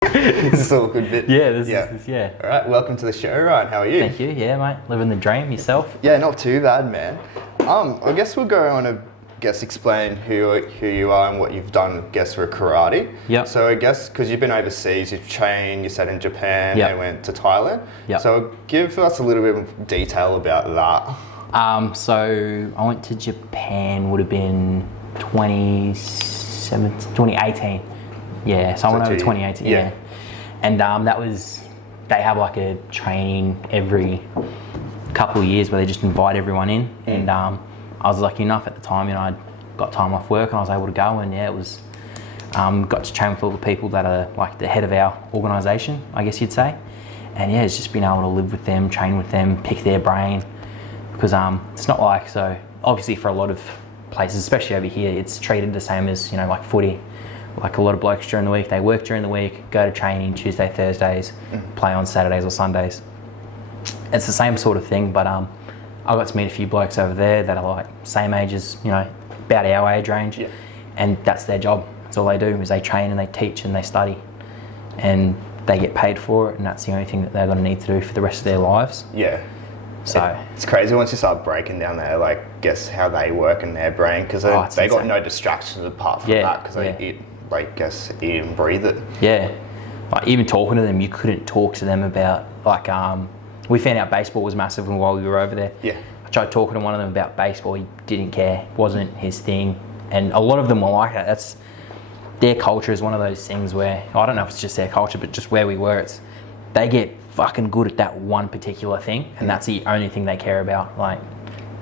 This is all a good bit. Yeah, this is. All right, welcome to the show, Ryan. How are you? Thank you. Yeah, mate. Living the dream. Yourself? Yeah, not too bad, man. I guess we'll go on to explain who you are and what you've done, for karate. Yep. So I guess because you've been overseas, you've trained. You said in Japan. Yep. And went to Thailand. Yep. So give us a little bit of detail about that. So I went to Japan. Would have been 2018. Yeah. So I went over 2018. Yeah. And that was, they have like a training every couple of years where they just invite everyone in. And I was lucky enough at the time, I'd got time off work and I was able to go, and it was, got to train with all the people that are like the head of our organisation, I guess you'd say. And it's just been able to live with them, train with them, pick their brain, because it's not like, so obviously for a lot of places, especially over here, it's treated the same as, like footy. Like a lot of blokes during the week, they work during the week, go to training Tuesday, Thursdays, play on Saturdays or Sundays. It's the same sort of thing, but I got to meet a few blokes over there that are like same age as, about our age range, and that's their job. That's all they do, is they train and they teach and they study, and they get paid for it, and that's the only thing that they're going to need to do for the rest of their lives. Yeah. So it's crazy once you start breaking down there, how they work in their brain, because they got no distractions apart from that, because they eat and breathe it. Yeah. Like even talking to them, you couldn't talk to them about we found out baseball was massive while we were over there. Yeah. I tried talking to one of them about baseball. He didn't care. Wasn't his thing. And a lot of them were like that. That's their culture is one of those things where, I don't know if it's just their culture, but just where we were, they get fucking good at that one particular thing, and that's the only thing they care about.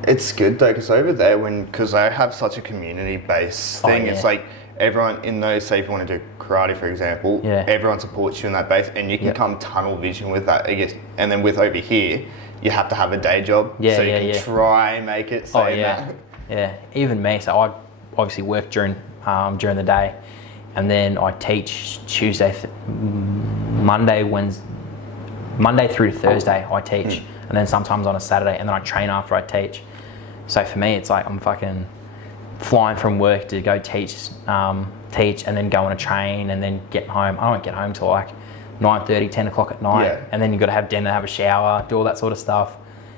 It's good though, because over there, because they have such a community-based thing, it's like everyone in those, say if you want to do karate, for example, everyone supports you in that base, and you can come tunnel vision with that, I guess. And then with over here, you have to have a day job, so you can try and make it. Yeah, even me. So I obviously work during the day, and then I teach Tuesday, Monday through to Thursday. I teach, and then sometimes on a Saturday, and then I train after I teach. So for me, it's like I'm fucking flying from work to go teach, and then go on a train, and then get home. I don't get home till 9:30, 10 o'clock at night, and then you got to have dinner, have a shower, do all that sort of stuff,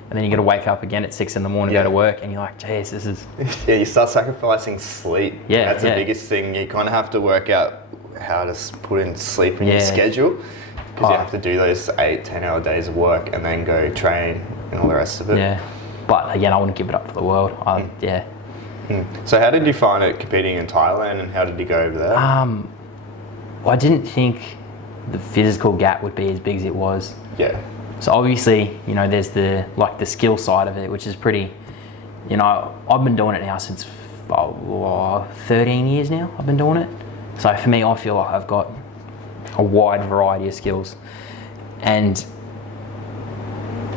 and then you got to wake up again at 6 in the morning, go to work, and you're like, geez, this is... you start sacrificing sleep. That's the biggest thing. You kind of have to work out how to put in sleep in your schedule, because you have to do those 8-10 hour days of work and then go train and all the rest of it. Yeah, but again, I wouldn't give it up for the world. So how did you find it competing in Thailand, and how did you go over there? I didn't think the physical gap would be as big as it was. Yeah. So obviously, there's the skill side of it, which is pretty, I've been doing it now since 13 years now. I've been doing it. So for me, I feel like I've got a wide variety of skills, and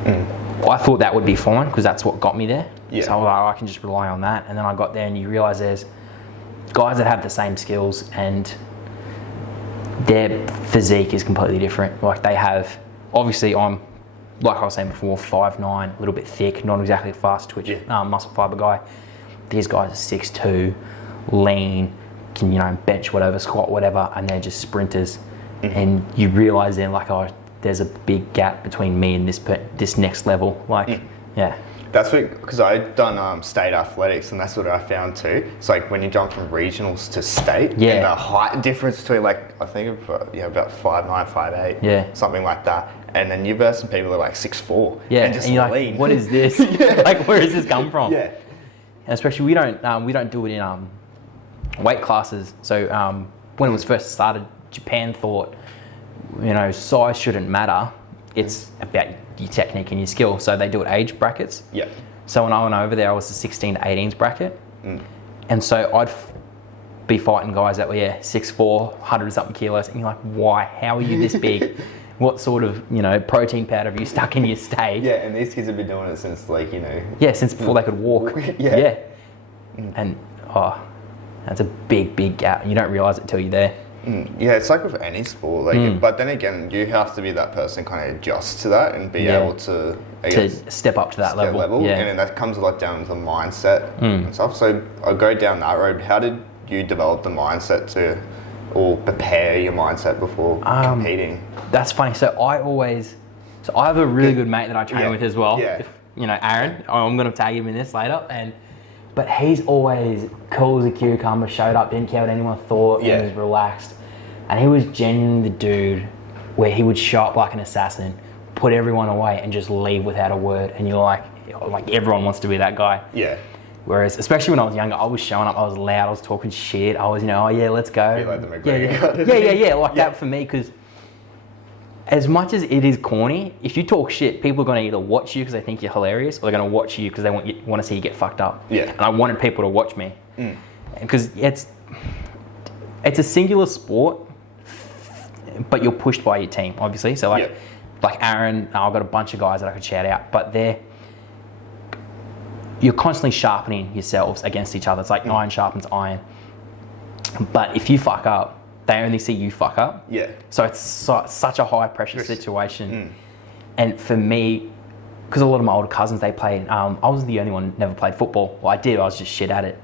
I thought that would be fine because that's what got me there. So I was like, I can just rely on that. And then I got there, and you realise there's guys that have the same skills, and their physique is completely different. They have, obviously I'm, like I was saying before, 5'9", a little bit thick, not exactly a fast twitch muscle fibre guy. These guys are 6'2", lean, can bench whatever, squat whatever, and they're just sprinters. And you realise then there's a big gap between me and this next level. That's because I've done state athletics, and that's what I found too. It's like when you jump from regionals to state, and the height difference between I think about 5'9", 5'8", something like that, and then you versus some people that are 6'4", and just and lean. Like, what is this? Where does this come from? Yeah. And especially we don't do it in weight classes. So when it was first started, Japan thought size shouldn't matter. It's about your technique and your skill. So they do it age brackets. Yeah. So when I went over there, I was the 16 to 18s bracket. And so I'd be fighting guys that were 6'4", 100 something kilos, and you're like, why? How are you this big? What sort of protein powder have you stuck in your steak? Yeah, and these kids have been doing it since since before they could walk. And that's a big gap. You don't realise it till you're there. Yeah, it's like with any sport, but then again, you have to be that person kind of adjust to that and be able to step up to that level. Yeah. And then that comes a lot down to the mindset and stuff. So I'll go down that road. How did you develop the mindset to or prepare your mindset before competing? That's funny. So I have a really good mate that I train with as well. Yeah. If, Aaron. I'm going to tag him in this later. But he's always cool as a cucumber, showed up, didn't care what anyone thought, and was relaxed. And he was genuinely the dude where he would show up like an assassin, put everyone away, and just leave without a word. And you're like everyone wants to be that guy. Yeah. Whereas, especially when I was younger, I was showing up, I was loud, I was talking shit, I was, oh yeah, let's go. Be like the McGregor. Yeah, that for me, because as much as it is corny, if you talk shit, people are going to either watch you because they think you're hilarious, or they're going to watch you because they want to see you get fucked up. Yeah. And I wanted people to watch me. Because it's a singular sport, but you're pushed by your team, obviously. So like Aaron, I've got a bunch of guys that I could shout out, but you're constantly sharpening yourselves against each other. It's like iron sharpens iron. But if you fuck up, they only see you fuck up. Yeah. So it's such a high pressure situation. And for me, because a lot of my older cousins, they played, I was the only one who never played football. Well, I did, I was just shit at it.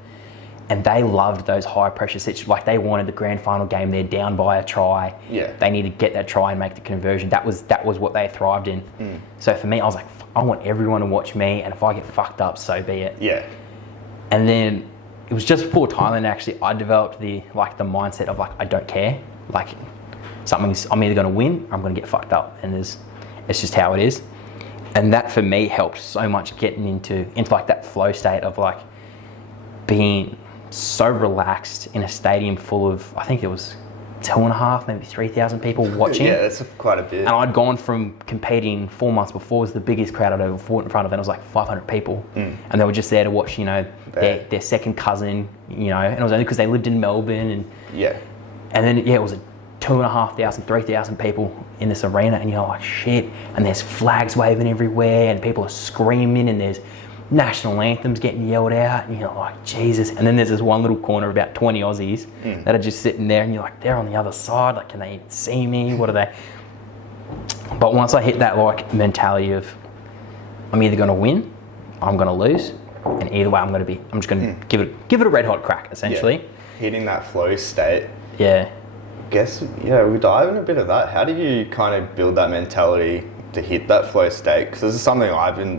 And they loved those high pressure situations. Like they wanted the grand final game, they're down by a try. Yeah. They need to get that try and make the conversion. That was what they thrived in. So for me, I was like, I want everyone to watch me, and if I get fucked up, so be it. Yeah. And then it was just before Thailand, actually, I developed the mindset of like, I don't care. Like I'm either gonna win or I'm gonna get fucked up, and it's just how it is. And that for me helped so much getting into like that flow state of like being so relaxed in a stadium full of, I think it was 2.5, maybe 3,000 people watching. Yeah, that's quite a bit. And I'd gone from competing 4 months before, was the biggest crowd I'd ever fought in front of, and it was like 500 people. And they were just there to watch, their second cousin, and it was only because they lived in Melbourne. And then, it was 2,500, 3,000 people in this arena, and you're like, shit. And there's flags waving everywhere, and people are screaming, and there's national anthems getting yelled out, and you're like, Jesus. And then there's this one little corner of about 20 Aussies that are just sitting there, and you're like, they're on the other side, like, can they see me? What are they? But once I hit that like mentality of I'm either going to win, I'm going to lose, and either way I'm just going to give it a red hot crack, essentially. Hitting that flow state. Yeah. Guess, we'll dive in a bit of that. How do you kind of build that mentality to hit that flow state? Because this is something I've been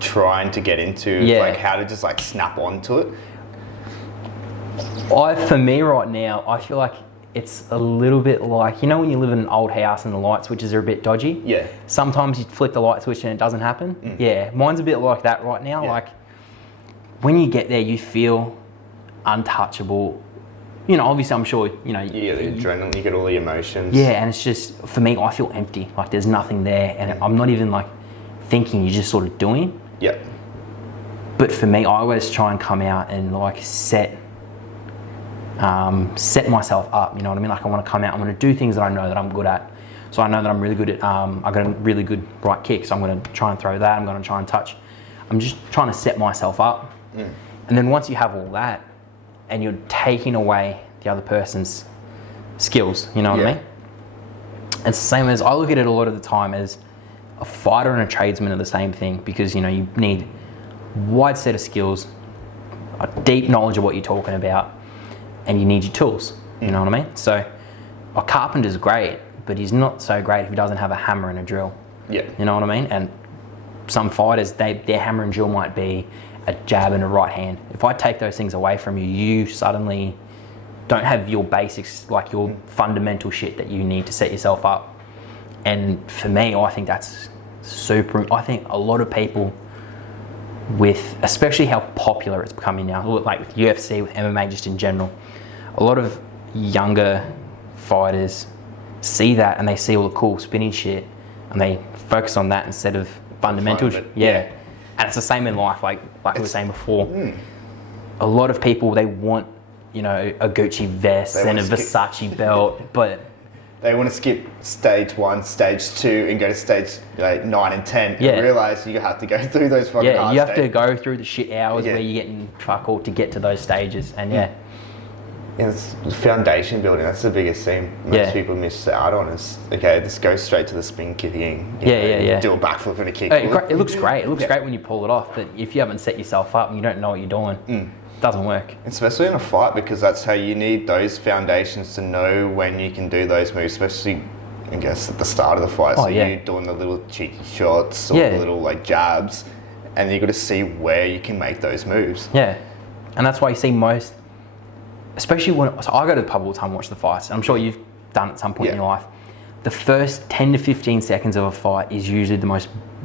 trying to get into, like how to just snap onto it. For me right now, I feel like it's a little bit like, when you live in an old house and the light switches are a bit dodgy? Yeah. Sometimes you flick the light switch and it doesn't happen. Yeah, mine's a bit like that right now. Yeah. Like when you get there, you feel untouchable. Obviously I'm sure, You get the adrenaline, you get all the emotions. Yeah, and it's just, for me, I feel empty. Like there's nothing there, and I'm not even thinking, you're just sort of doing. Yeah. But for me, I always try and come out and set myself up. You know what I mean? Like I want to come out. I'm going to do things that I know that I'm good at. So I know that I'm really good at. I got a really good right kick. So I'm going to try and throw that. I'm going to try and touch. I'm just trying to set myself up. And then once you have all that, and you're taking away the other person's skills. You know what I mean? It's the same as, I look at it a lot of the time as a fighter and a tradesman are the same thing, because you need a wide set of skills, a deep knowledge of what you're talking about, and you need your tools. You know what I mean? So a carpenter's great, but he's not so great if he doesn't have a hammer and a drill. Yeah. You know what I mean? And some fighters, their hammer and drill might be a jab and a right hand. If I take those things away from you, you suddenly don't have your basics, like your fundamental shit that you need to set yourself up. And for me, I think that's super. I think a lot of people especially how popular it's becoming now, like with UFC, with MMA just in general, a lot of younger fighters see that and they see all the cool spinning shit and they focus on that instead of fundamentals. Yeah. And it's the same in life, like we were saying before. A lot of people, they want, a Gucci vest and a Versace belt, but they want to skip stage 1, stage 2, and go to stage 9 and 10, and realize you have to go through those fucking hard you have to go through the shit hours where you're getting fuck all to get to those stages, and it's foundation building. That's the biggest thing most people miss out on. Is let's go straight to the spin kicking. Do a backflip and a kick. It looks great. It looks great when you pull it off, but if you haven't set yourself up and you don't know what you're doing, doesn't work. Especially in a fight, because that's how you need those foundations to know when you can do those moves, especially, I guess, at the start of the fight. So you're doing the little cheeky shots or the little like jabs, and you've got to see where you can make those moves. Yeah. And that's why you see most, especially so I go to the pub all the time and watch the fights. I'm sure you've done it at some point in your life. The first 10 to 15 seconds of a fight is usually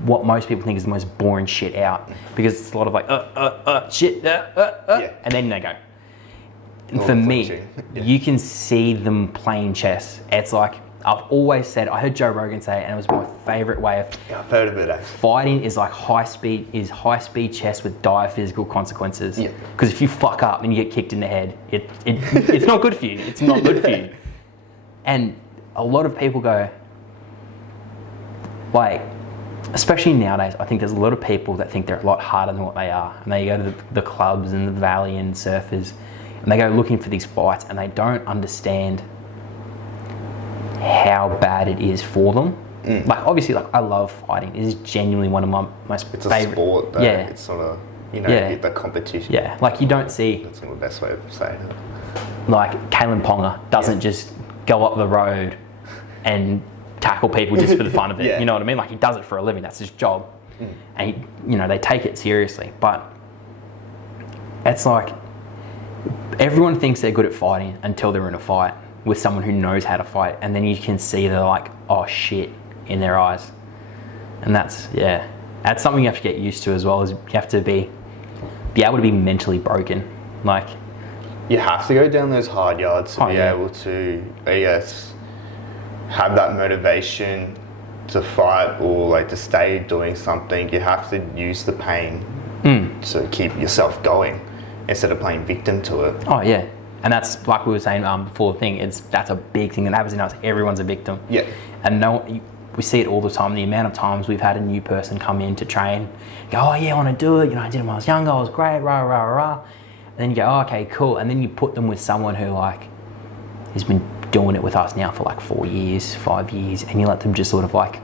what most people think is the most boring shit out, because it's a lot of like, shit, and then they go. And for me, you can see them playing chess. It's like, I've always said, I heard Joe Rogan say it, and it was my favourite way of I've heard of it. Fighting is like high speed chess with dire physical consequences. Because if you fuck up and you get kicked in the head, it's not good for you. It's not good for you. And a lot of people go, like, especially nowadays, I think there's a lot of people that think they're a lot harder than what they are. And they go to the clubs and the valley and surfers, and they go looking for these fights, and they don't understand how bad it is for them. Like, obviously, like, I love fighting. It is genuinely one of my most favorite. It's a sport, though. Yeah. It's sort of, the competition. Yeah, like, you don't see... That's the best way of saying it. Like, Kalen Ponga doesn't just go up the road and tackle people just for the fun of it. You know what I mean? Like, he does it for a living. That's his job. And, they take it seriously. But it's like, everyone thinks they're good at fighting until they're in a fight with someone who knows how to fight, and then you can see they're like, oh shit, in their eyes. And that's something you have to get used to, as well as you have to be able to be mentally broken. Like, you have to go down those hard yards to be able to, I guess, have that motivation to fight, or like to stay doing something. You have to use the pain to keep yourself going instead of playing victim to it. Oh yeah. And that's, like we were saying before the thing, that's a big thing that happens in us. Everyone's a victim. Yeah. And we see it all the time. The amount of times we've had a new person come in to train, go, oh yeah, I want to do it. I did it when I was younger. I was great, rah, rah, rah. And then you go, oh, okay, cool. And then you put them with someone who like has been doing it with us now for like 4 years, 5 years, and you let them just sort of like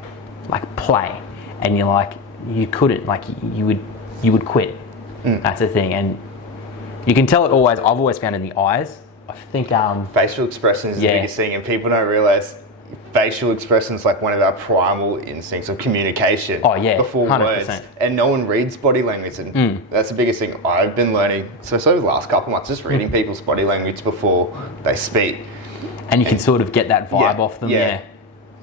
play. And you're like, you couldn't, like, you would quit. That's the thing. And you can tell it always. I've always found in the eyes. I think facial expression is the biggest thing, and people don't realize facial expression is like one of our primal instincts of communication. Oh yeah, before 100%. Words, and no one reads body language, and that's the biggest thing I've been learning. So the last couple of months, just reading people's body language before they speak, and you can sort of get that vibe off them. Yeah.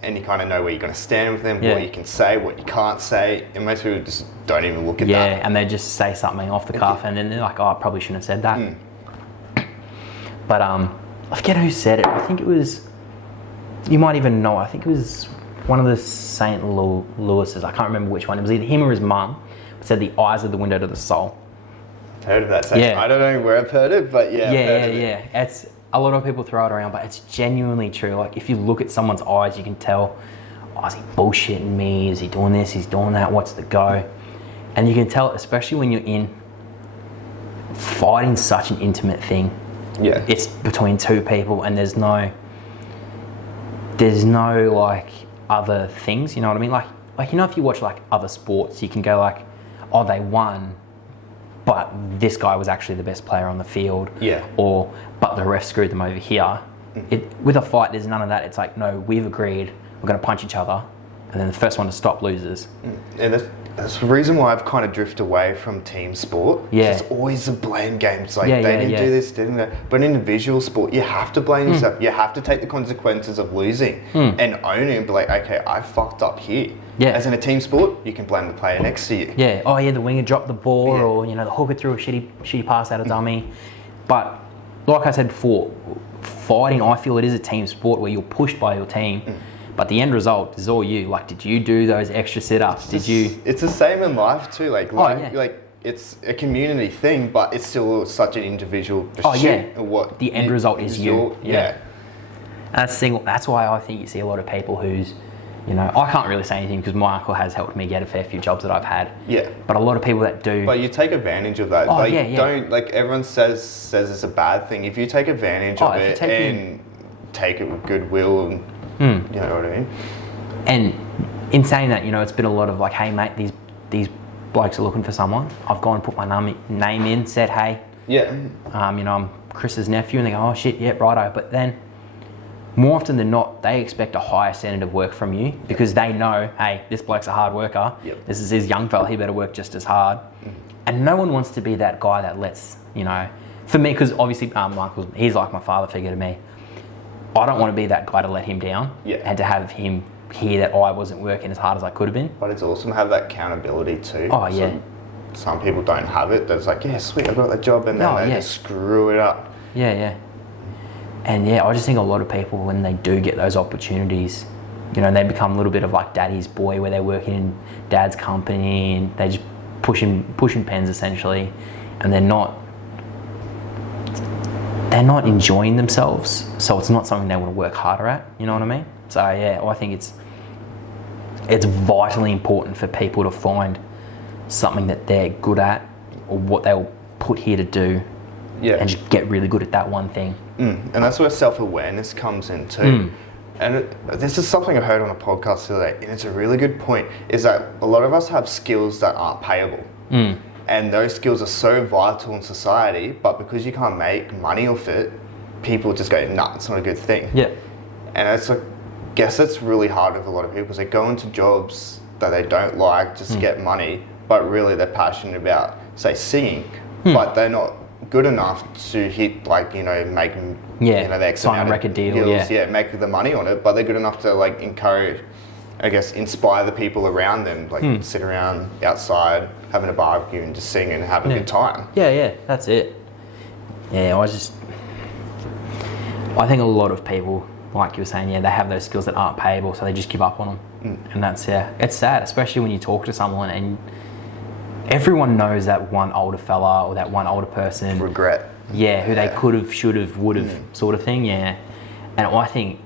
And you kind of know where you're going to stand with them, what you can say, what you can't say, and most people just don't even look at that. Yeah, and they just say something off the cuff, and then they're like, oh, I probably shouldn't have said that. But I forget who said it. I think it was, you might even know, I think it was one of the St. Louis's, I can't remember which one. It was either him or his mum. It said the eyes are the window to the soul. I've heard of that saying. I don't know where I've heard it, but yeah. Yeah. It's, a lot of people throw it around, but it's genuinely true. Like, if you look at someone's eyes, you can tell, oh, is he bullshitting me? Is he doing this? He's doing that? What's the go? And you can tell, especially when you're in fighting, such an intimate thing. Yeah. It's between two people, and there's no like other things, you know what I mean? Like if you watch like other sports, you can go like, oh, they won, but this guy was actually the best player on the field. Yeah. Or, but the ref screwed them over here. With a fight, there's none of that. It's like, no, we've agreed, we're going to punch each other, and then the first one to stop loses. And that's the reason why I've kind of drifted away from team sport. Yeah. It's always a blame game. It's like, they didn't do this, didn't they? But in individual sport, you have to blame yourself. You have to take the consequences of losing and own it and be like, okay, I fucked up here. Yeah. As in a team sport, you can blame the player next to you. Yeah. Oh yeah, the winger dropped the ball, or the hooker threw a shitty pass out of dummy. But like I said before, fighting, I feel it is a team sport where you're pushed by your team. But the end result is all you. Like, did you do those extra sit-ups? Did you? It's the same in life too. Like it's a community thing, but it's still such an individual pursuit. Oh yeah. What the end result is you. Yeah. And that's why I think you see a lot of people who's, I can't really say anything because my uncle has helped me get a fair few jobs that I've had. Yeah. But a lot of people that do. But you take advantage of that. Oh, Don't, like, everyone says it's a bad thing. If you take advantage of it and take it with goodwill, and you know what I mean? And in saying that, it's been a lot of like, hey mate, these blokes are looking for someone. I've gone and put my name in, said, hey, Yeah. I'm Chris's nephew, and they go, oh shit, yeah, righto. But then, more often than not, they expect a higher standard of work from you because they know, hey, this bloke's a hard worker. Yep. This is his young fella, he better work just as hard. And no one wants to be that guy that lets, for me, because obviously he's like my father figure to me. I don't want to be that guy to let him down and to have him hear that I wasn't working as hard as I could have been. But it's awesome to have that accountability too. Oh, yeah. Some people don't have it. That's like, yeah, sweet, I got that job, and then they just screw it up. Yeah. And I just think a lot of people, when they do get those opportunities, they become a little bit of like daddy's boy, where they're working in dad's company and they just pushing pens essentially, and they're not enjoying themselves. So it's not something they want to work harder at. You know what I mean? So I think it's vitally important for people to find something that they're good at or what they'll put here to do. Yeah. And just get really good at that one thing. And that's where self-awareness comes in too. And this is something I heard on a podcast the other day, and it's a really good point, is that a lot of us have skills that aren't payable. And those skills are so vital in society, but because you can't make money off it, people just go, nah, it's not a good thing. Yeah. And it's like, I guess it's really hard with a lot of people, because they go into jobs that they don't like just to get money, but really they're passionate about, say, singing, but they're not good enough to hit, like, make the X amount of record deal, deals, make the money on it, but they're good enough to like encourage, I guess, inspire the people around them, like sit around outside having a barbecue and just sing and have a good time. Yeah, that's it. Yeah, I think a lot of people, like you were saying, they have those skills that aren't payable, so they just give up on them. And that's, it's sad, especially when you talk to someone and everyone knows that one older fella or that one older person. Regret. Yeah, who they could have, should have, would have, sort of thing, And I think,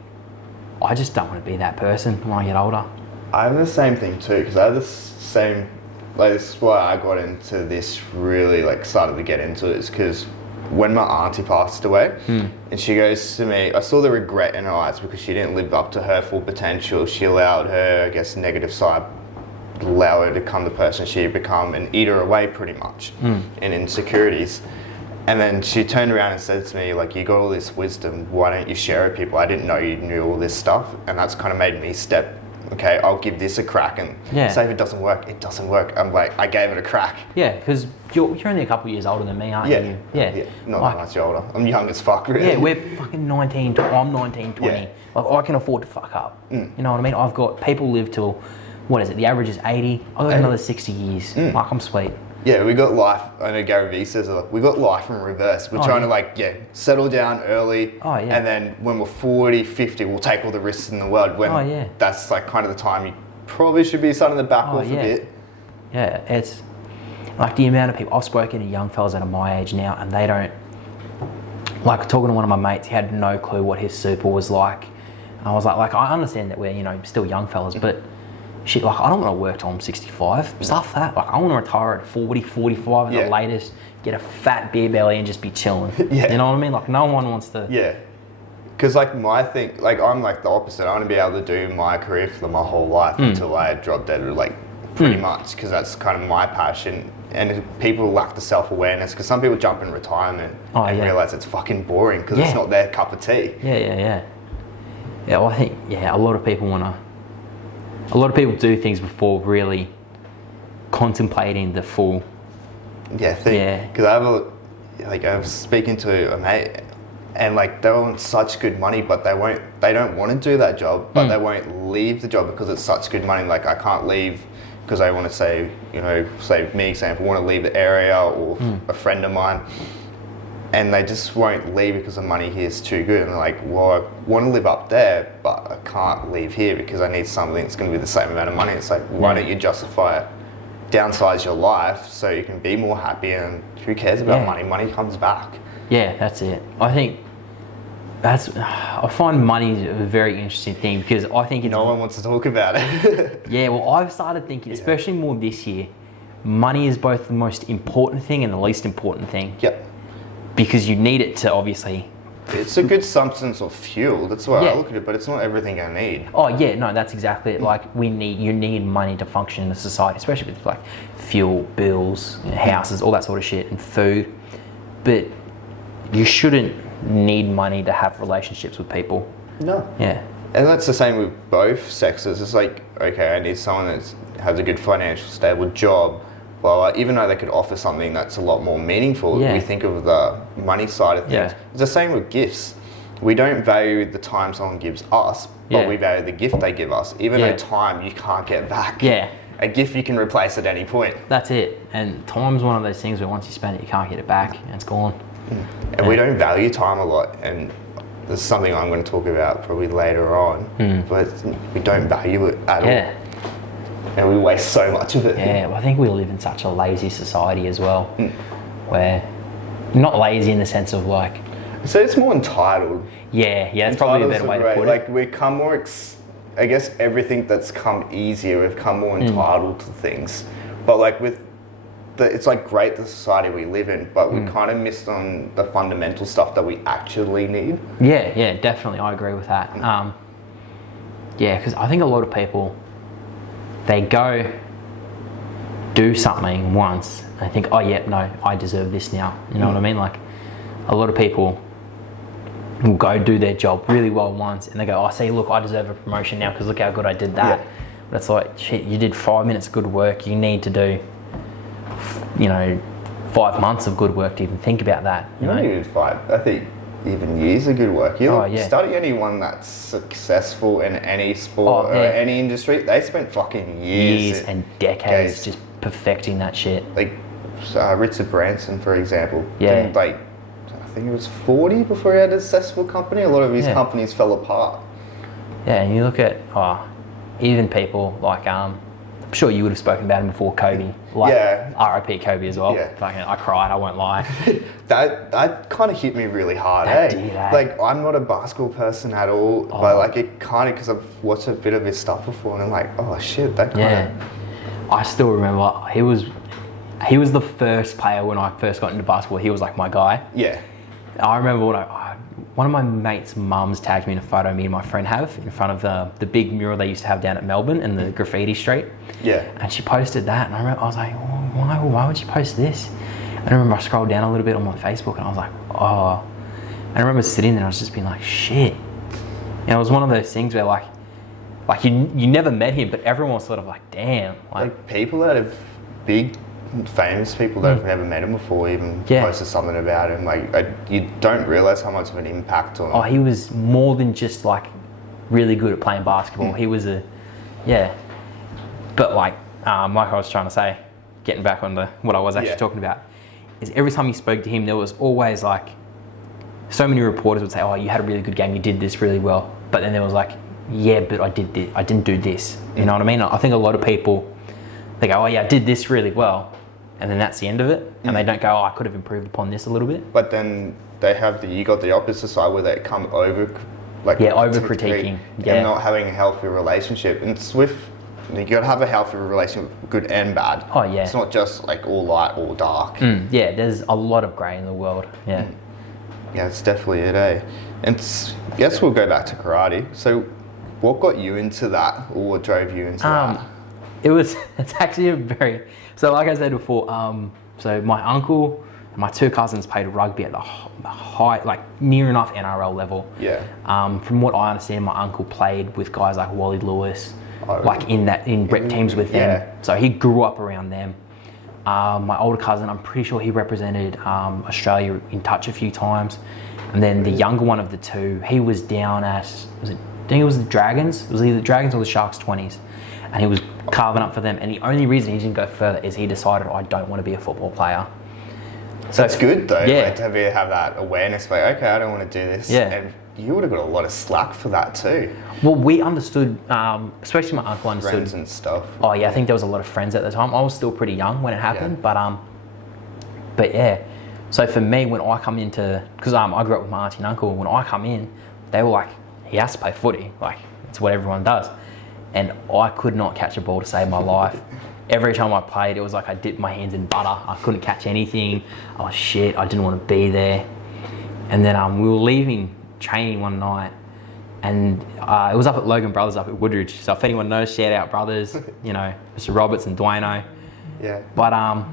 I just don't want to be that person when I get older. I have the same thing too, because I have the same, like, this is why I got into this, really, like, started to get into it, is because when my auntie passed away, and she goes to me, I saw the regret in her eyes because she didn't live up to her full potential. She allowed her, I guess, negative side, allow her to become the person she had become and eat her away pretty much in insecurities. And then she turned around and said to me, like, you got all this wisdom, why don't you share it with people? I didn't know you knew all this stuff. And that's kind of made me step, okay, I'll give this a crack, and say if it doesn't work, it doesn't work. I'm like, I gave it a crack. Yeah, because you're only a couple of years older than me, aren't you? Yeah, not that much older. I'm young as fuck, really. Yeah, we're fucking 19, I'm 19, 20. Yeah. Like, I can afford to fuck up. You know what I mean? I've got, people live till, what is it, the average is 80. I've got another 60 years. Like, I'm sweet. Yeah, we got life, I know Gary Vee says, we got life in reverse. We're trying to settle down early. And then when we're 40, 50, we'll take all the risks in the world. When that's like kind of the time you probably should be starting to back off a bit. Yeah, it's like the amount of people, I've spoken to young fellas that are my age now, and they don't, like, talking to one of my mates, he had no clue what his super was like. And I was like, I understand that we're, still young fellas, but shit, like, I don't want to work till I'm 65. Stuff that. Like, I want to retire at 40, 45 at the latest, get a fat beer belly and just be chilling. You know what I mean? Like, no one wants to. Yeah. Because, like, my thing, like, I'm like the opposite. I want to be able to do my career for my whole life until I drop dead, like, pretty much, because that's kind of my passion. And people lack the self-awareness, because some people jump in retirement and realise it's fucking boring because it's not their cup of tea. Yeah, well, I think, a lot of people want to. A lot of people do things before really contemplating the full thing. Yeah, because I was speaking to a mate, and like, they want such good money, but they don't want to do that job, but they won't leave the job because it's such good money. Like, I can't leave because I want to say, say me example, want to leave the area, or a friend of mine. And they just won't leave because the money here is too good. And they're like, well, I want to live up there, but I can't leave here because I need something that's going to be the same amount of money. It's like, why don't you justify it, downsize your life so you can be more happy, and who cares about money? Money comes back. Yeah, that's it. I think I find money a very interesting thing, because I think no one wants to talk about it. Yeah, well, I've started thinking, especially more this year, money is both the most important thing and the least important thing. Yep. Because you need it to, obviously. It's a good substance or fuel. That's why I look at it, but it's not everything I need. Oh yeah, no, that's exactly it. Like, you need money to function in a society, especially with like fuel, bills, houses, all that sort of shit, and food. but you shouldn't need money to have relationships with people. No. Yeah. And that's the same with both sexes. It's like, okay, I need someone that has a good financial, stable job. Well, even though they could offer something that's a lot more meaningful, we think of the money side of things. Yeah. It's the same with gifts. We don't value the time someone gives us, but we value the gift they give us. Even though time you can't get back. Yeah. A gift you can replace at any point. That's it. And time's one of those things where once you spend it, you can't get it back, and it's gone. And we don't value time a lot. And this is something I'm going to talk about probably later on. But we don't value it at all. And we waste so much of it. Yeah, well, I think we live in such a lazy society as well, where not lazy in the sense of like. So it's more entitled. Yeah, that's probably a better way to put it. Like we come more. I guess everything that's come easier, we've come more entitled to things. But like it's like great the society we live in, but we kind of missed on the fundamental stuff that we actually need. Yeah, definitely, I agree with that. Yeah, because I think a lot of people, they go do something once and they think, oh yeah, no, I deserve this now. You know what I mean? Like a lot of people will go do their job really well once and they go, oh, see, look, I deserve a promotion now because look how good I did that. Yeah. But it's like, shit, you did 5 minutes of good work. You need to do, 5 months of good work to even think about that. You know? Did 5, I think even years of good work. Study anyone that's successful in any sport or any industry, they spent fucking years and decades just perfecting that shit. Like Richard Branson, for example. Yeah. I think he was 40 before he had a successful company. A lot of his companies fell apart. Yeah, and you look at even people like I'm sure you would have spoken about him before, Kobe. R.I.P. Kobe as well. Yeah. I cried, I won't lie. that kind of hit me really hard. Like I'm not a basketball person at all, but like it kind of, because I've watched a bit of his stuff before, and I'm like, oh shit, that kind of. I still remember he was the first player when I first got into basketball. He was like my guy. Yeah. I remember one of my mates' mums tagged me in a photo me and my friend have in front of the big mural they used to have down at Melbourne in the graffiti street. Yeah. And she posted that, and I was like, why would she post this? And I remember I scrolled down a little bit on my Facebook, and I was like, oh. And I remember sitting there, and I was just being like, shit. And it was one of those things where like you never met him, but everyone was sort of like, damn. Like people that have big famous people that have never met him before even posted something about him. Like you don't realize how much of an impact on. Oh, he was more than just like really good at playing basketball. He was But like I was trying to say, getting back on what I was actually talking about, is every time you spoke to him, there was always like so many reporters would say, oh, you had a really good game, you did this really well. But then there was like, yeah, but I didn't do this. You know what I mean? I think a lot of people, they go, oh yeah, I did this really well. And then that's the end of it. And they don't go, oh, I could have improved upon this a little bit. But then they have you got the opposite side where they come over critiquing. And not having a healthy relationship. And it's you got to have a healthy relationship, good and bad. Oh yeah. It's not just like all light or dark. Yeah, there's a lot of grey in the world. Yeah. Yeah, it's definitely it, eh? And guess we'll go back to karate. So what got you into that, or what drove you into that? It's actually so like I said before, so my uncle and my 2 cousins played rugby at the high, like near enough NRL level. Yeah. From what I understand, my uncle played with guys like Wally Lewis, in rep teams with them. So he grew up around them. My older cousin, I'm pretty sure he represented Australia in touch a few times. And then the younger one of the two, he was down at, I think it was the Dragons. It was either the Dragons or the Sharks 20s. And he was carving up for them. And the only reason he didn't go further is he decided, I don't want to be a football player. So it's good though, to have that awareness, like, okay, I don't want to do this. Yeah. And you would have got a lot of slack for that too. Well, we understood, especially my uncle understood. Friends and stuff. Oh yeah, I think there was a lot of friends at the time. I was still pretty young when it happened, but yeah. So for me, when I come into, because I grew up with my auntie and uncle, when I come in, they were like, he has to play footy. Like, it's what everyone does. And I could not catch a ball to save my life. Every time I played, it was like I dipped my hands in butter. I couldn't catch anything. Oh shit, I didn't want to be there. And then we were leaving training one night, and it was up at Logan Brothers up at Woodridge. So if anyone knows, shout out brothers, Mr. Roberts and Dwayno. Yeah. But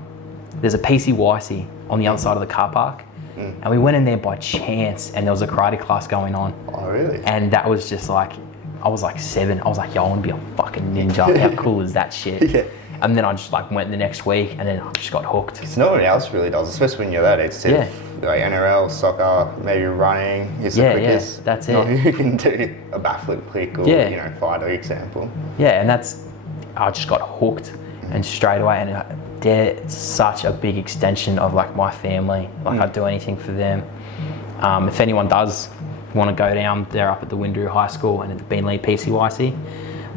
there's a PCYC on the other side of the car park, And we went in there by chance, and there was a karate class going on. Oh, really? And that was just like, I was like 7. I was like, yo, I want to be a fucking ninja. How cool is that shit? Yeah. And then I just like went the next week, and then I just got hooked. Because no one else really does, especially when you're that age. Yeah. Like NRL, soccer, maybe running is the quickest. Yeah, that's it. Not who can do a backflip kick or, you know, fighter example. Yeah, and I just got hooked, and straight away, and they're such a big extension of like my family. Like I'd do anything for them. If anyone does want to go down, they're up at the Windoo High School and at the Beenleigh PCYC.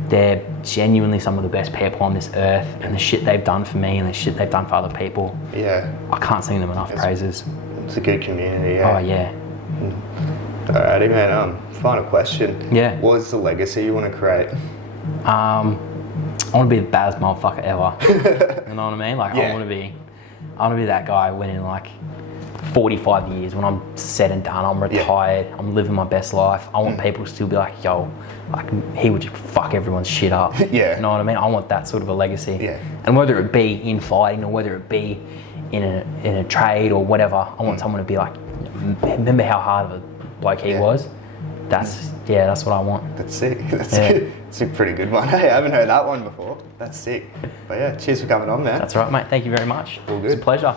They're genuinely some of the best people on this earth, and the shit they've done for me and the shit they've done for other people. Yeah. I can't sing them enough praises. It's a good community, yeah. Oh, yeah. Alrighty, man. Final question. Yeah. What is the legacy you want to create? I want to be the baddest motherfucker ever. You know what I mean? Like, I want to be that guy when in like 45 years, when I'm said and done, I'm retired, I'm living my best life. I want people to still be like, yo, like he would just fuck everyone's shit up. Yeah. You know what I mean? I want that sort of a legacy. Yeah. And whether it be in fighting or whether it be in a trade or whatever, I want someone to be like, remember how hard of a bloke he was? That's what I want. That's sick. That's good. It's a pretty good one. Hey, I haven't heard that one before. That's sick. But yeah, cheers for coming on, man. That's all right, mate. Thank you very much. All good. It's a pleasure.